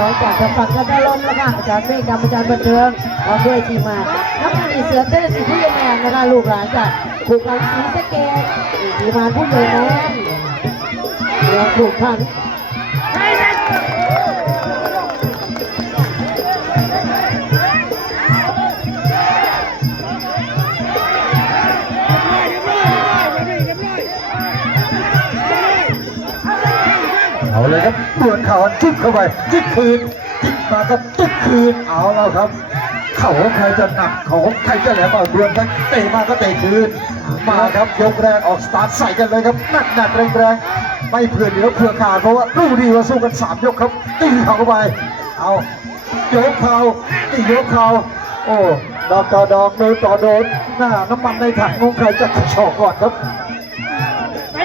น้อยจากทางฝั่งกันตะลมนะคะอาจารย์เมฆดำอาจารย์บันเทิงพร้อมด้วยทีมงาน้ำมีเสือเต้สิผู้ยังแมนนะคะลูกหลานจากผูกกันสีสะเกดทีมงาผู้ใหญ่แมนเรื่องผูกพัน เอาเลยครับเปือนเขาจิ๊กเข้าไปจิ๊กคืนจิ๊กมาก็จิ๊กคืนเอาแล้วครับ เข่าใครจะหนักเข่าของใครจะแหลมเอาเบือนทั้งเตะมาก็เตะคืนมาครับยกแรกออกสตาร์ทใส่กันเลยครับหนักหนักแรงแรงไม่เผื่อเหลือเผื่อขาดเพราะว่าลูกดีว่าสู้กันสามยกครับตีเข่าเข้าไปเอายกเข่าตียกเข่าโอ้ดอกต่อดอกโดนต่อโดนหน้าน้ำมันในถังของใครจะกระชอกก่อนครับ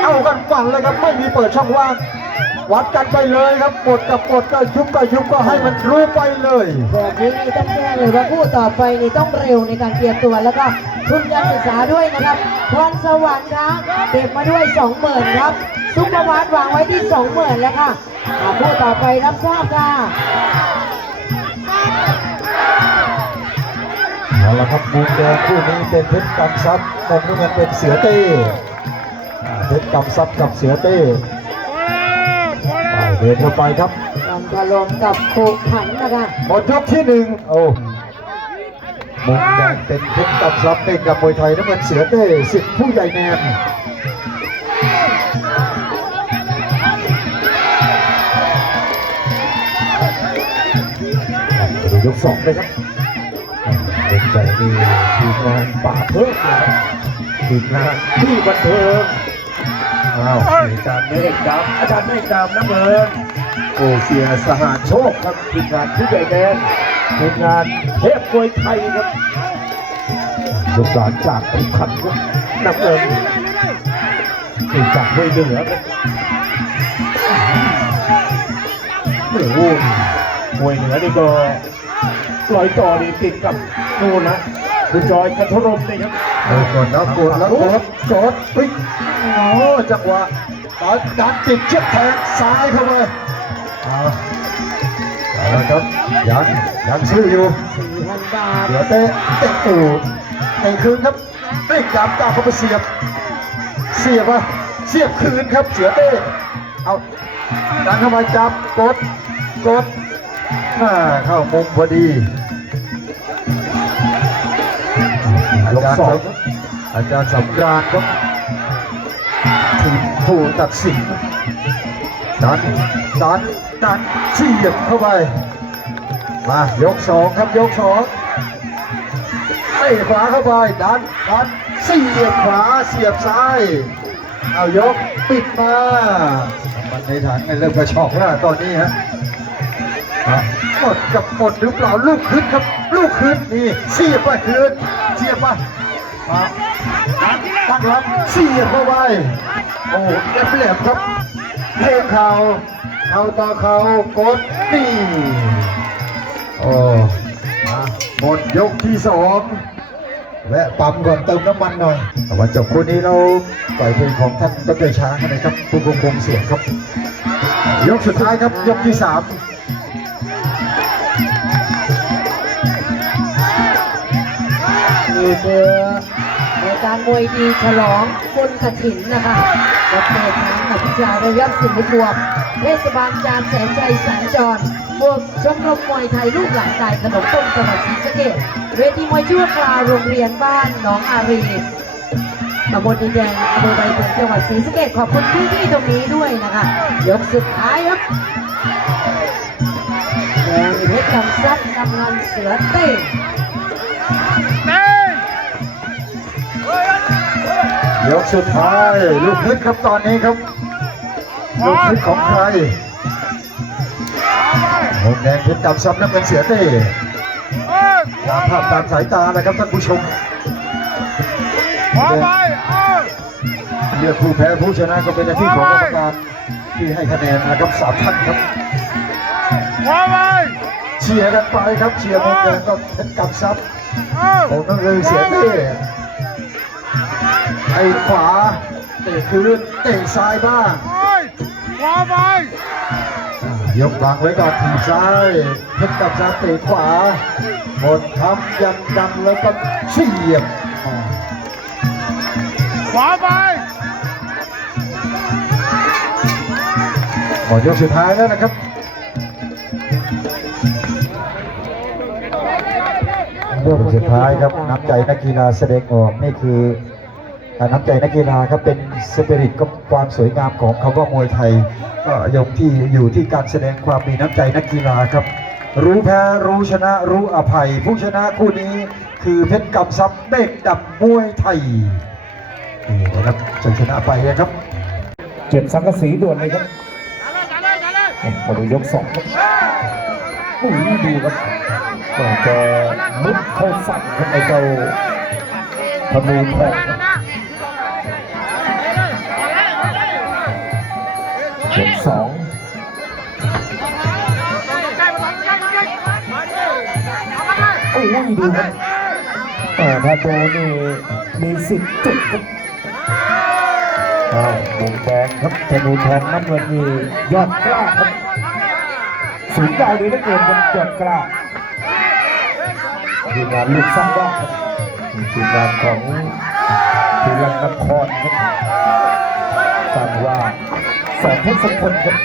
เอากันฟันเลยครับไม่มีเปิดช่องว่าง วัดกันไปเลยครับปวดกับปวดก็ยุบก็ยุบก็ให้มันรู้ไปเลยแบบนี้นี่ต้องแจ้งเลยว่าผู้ต่อไปนี่ต้องเร็วในการเตรียมตัวแล้วก็ทุนการศึกษาด้วยนะครับพรสวรรค์ครับเก็บมาด้วย2 0,000ครับซุปเปอร์วัตวางไว้ที่20,000แล้วค่ะอ่าผู้ต่อไปรับทราบค่ะเอาละครับมุมแดงคู่นี้เป็นเพชรกำซับมุมน้ำเงินเป็นเสือเต้อ่าเพชรกำซับกับเสือเต้ไป เดินเข้าไปครับลำพะลมกับโคขันนะคะหมดยกที่หนึ่งโอ้มุมแดงเป็นเพชรกำซับเป็นกับมวยไทยน้ำเงินเสือเต้สิทธิ์ผู้ใหญ่แนนไปดูยกสองเลยครับเป็นใจดีทีมงานป่าเพิ่มนะครับทีมงานที่บันเทิง อ้าวอาจารย์เมฆดำอาจารย์เมฆดำน้ำเงินโอเสียสหโชคครับทีมงานผู้ใหญ่แดนทีมงานเทพมวยไทยครับลูกหลานจากขุนขันครับน้ำเงินจากห้วยเหนือครับโอ้โหมวยเหนือนี่ก็รอยต่อนี่ติดกับนู่นนะคุณจอยกันทรมนี่ครับ กดแล้วกดแล้วกดกดเฮ้ยโอ้จังหวะตอนดันติดเชือกแทงซ้ายเข้าไปเอาเอาละครับยังยังสู้อยู่4,000บาทเดี๋ยวเตะเตะตูดเตะคืนครับเร่งกลับตามเข้าไปเสียบ เสียบอะเสียบคืนครับเสือเต้เอาดันเข้ามาจับกดกดอ่าเข้ามุมพอดี ยกสองอาจารย์สำราญครับทีมผู้ตัดสินดันดันดันเสียบเข้าไป มายกสองครับยกสองเตะขวาเข้าไปดันดันเสียบขวาเสียบซ้าย เอายกปิดมามันในถังเริ่มกระชอกแล้วตอนนี้ฮะ หมดกับหมดหรือเปล่าลูกขึ้นครับ ลูกขึ้นนี่เสียบไปคืนเสียบไปตั้งรับเสียบเข้าไปโอ้แหลมๆครับเพลงเขาเขาต่อเขากดนี่โอ้หมดยกที่สองแวะปั๊มก่อนเติมน้ำมันหน่อยแต่ว่าจบคู่นี้เราปล่อยเพลงของท่านดรช้างกันะครับผู้คงคงเสียงครับ ยกสุดท้ายครับยกที่สาม นี่คือรายการมวยดีฉลองบุญกระถินนะคะดรช้างกับพิจารยับสิงห์บวกเทศบาลจานแสนใจสัญจรบวกชมรมมวยไทยลูกหลานกายขนมต้มจังหวัดศรีสะเกษเวทีมวยชั่วคราวโรงเรียนบ้านหนองอารีตำบลดินแดงอำเภอใบเถิดจังหวัดศรีสะเกษขอบคุณพื้นที่ตรงนี้ด้วยนะคะ ยกสุดท้ายครับแดงเพชรกำซับกำลังเสือเต้ ยกสุดท้าย ลูกขึ้นครับตอนนี้ครับ ลูกขึ้นของใครหงแดงเพชรดำซ้ำน้ำเงินเสือเต้ตามภาพตามสายตานะครับท่านผู้ชมพอไปเลือกผู้แพ้ผู้ชนะก็เป็นหน้าที่ของกรรมการที่ให้คะแนนนะครับสามท่านครับพอไปเชียร์กันไปครับเชียร์หงแดงก็เพชรดำซ้เออำของเงินเสือเต้ ไอ้ขวา เตะคืนเตะซ้ายบ้างไปพอไปยกบังไว้ก่อนทีบซ้ายเพชรกับซาเตะขวาหมดทำยันดังแล้วก็เฉียบขวาไปหมดยกสุดท้ายแล้วนะครับยกสุดท้ายครับน้ำใจนักกีฬาแสดงออกนี่คือ น้ำใจนักกีฬาครับเป็นสปิริตก็ความสวยงามของคำว่ามวยไทย ก็ยกที่อยู่ที่การแสดงความมีน้ำใจนักกีฬาครับ รู้แพ้รู้ชนะรู้อภัย ผู้ชนะคู่นี้คือเพชรกำซับเด็กดับมวยไทยนี่นะครับชัยชนะไปนะครับ เก็บสังกะสีด่วนเลยครับมาดูยกสองครับอุ้ยดูครับแต่แกมุดเข้าฝันครับไอ้เจ้าธนูทอง ครับยกสองโอ้ยดูครับแต่ถ้าโดนนี่มีสิทธิ์จุดครับอ้าวมุมแดงครับธนูทองน้ำเงินนี่ยอดกล้าครับสูงยาวดีเหลือเกินครับยอดกล้าทีมงานลูกสร้างบ้านครับทีมงานของทีมงานนครครับสร้างว่า สองเทศพลครับ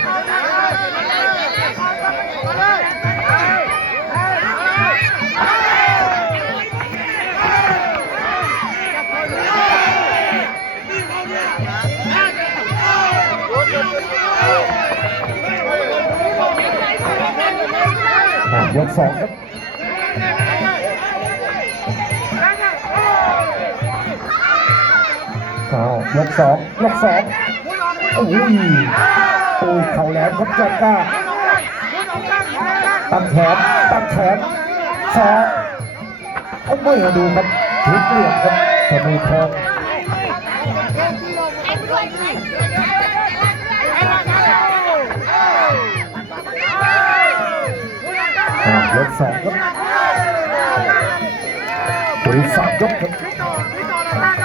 อะยกสองครับอ้าวยกสองยกสอง โอ้ยโอ้ยเข่าแหลมครับยอดกล้าตั้งแขนตั้งแขนสองโอ้ไม่ดูครับถือเปลี่ยนครับธนูทองอ่ายกสองครับบริษัทยกครับ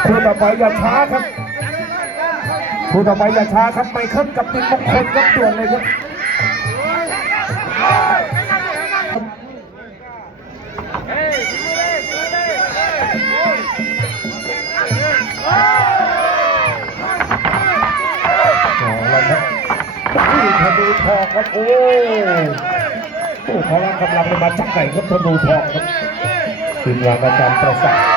คู่ต่อไปอย่าช้าครับ คู่ต่อไปอย่าช้าครับไม่ขึ้นกับติดมงคลครับด่วนเลยครับเอาละครับนี่ธนูทองครับโอ้โอ้พลังกำลังมันมาจากไหนครับธนูทองครับทีมงานอาจารย์ประสาท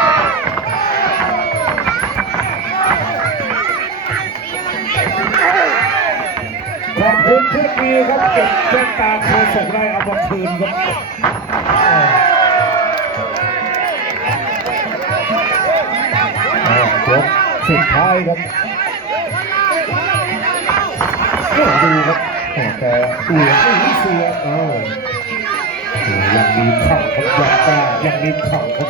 คุณที่มีครับเก็บแว่นตาโคส่งได้เอามาคืนครับอ่ายกสุดท้ายครับดูครับแต่เหลือไม่เสียเอ้าโอ้ยังมีเข่าครับยังกล้ายังมีเข่าครับ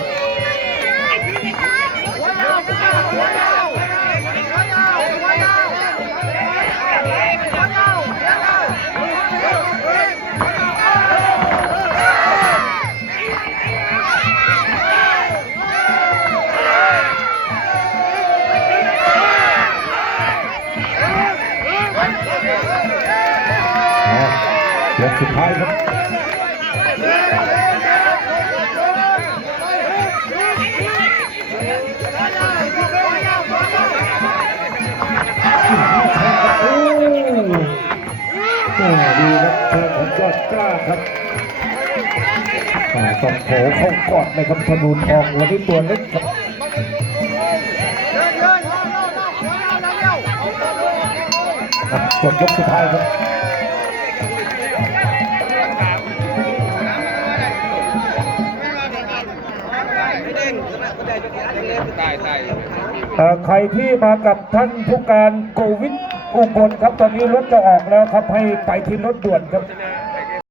สุดท้ายครับดีครับเชิญของยอดกล้าครับต้องโผล่เข้ากอดเลยครับธนูทองวันนี้ตัวเล็กครับจบยกสุดท้ายครับ เอ่อใครที่มากับท่านผู้การโควิดอุบลครับตอนนี้รถจะออกแล้วครับให้ไปที่รถด่วนครับ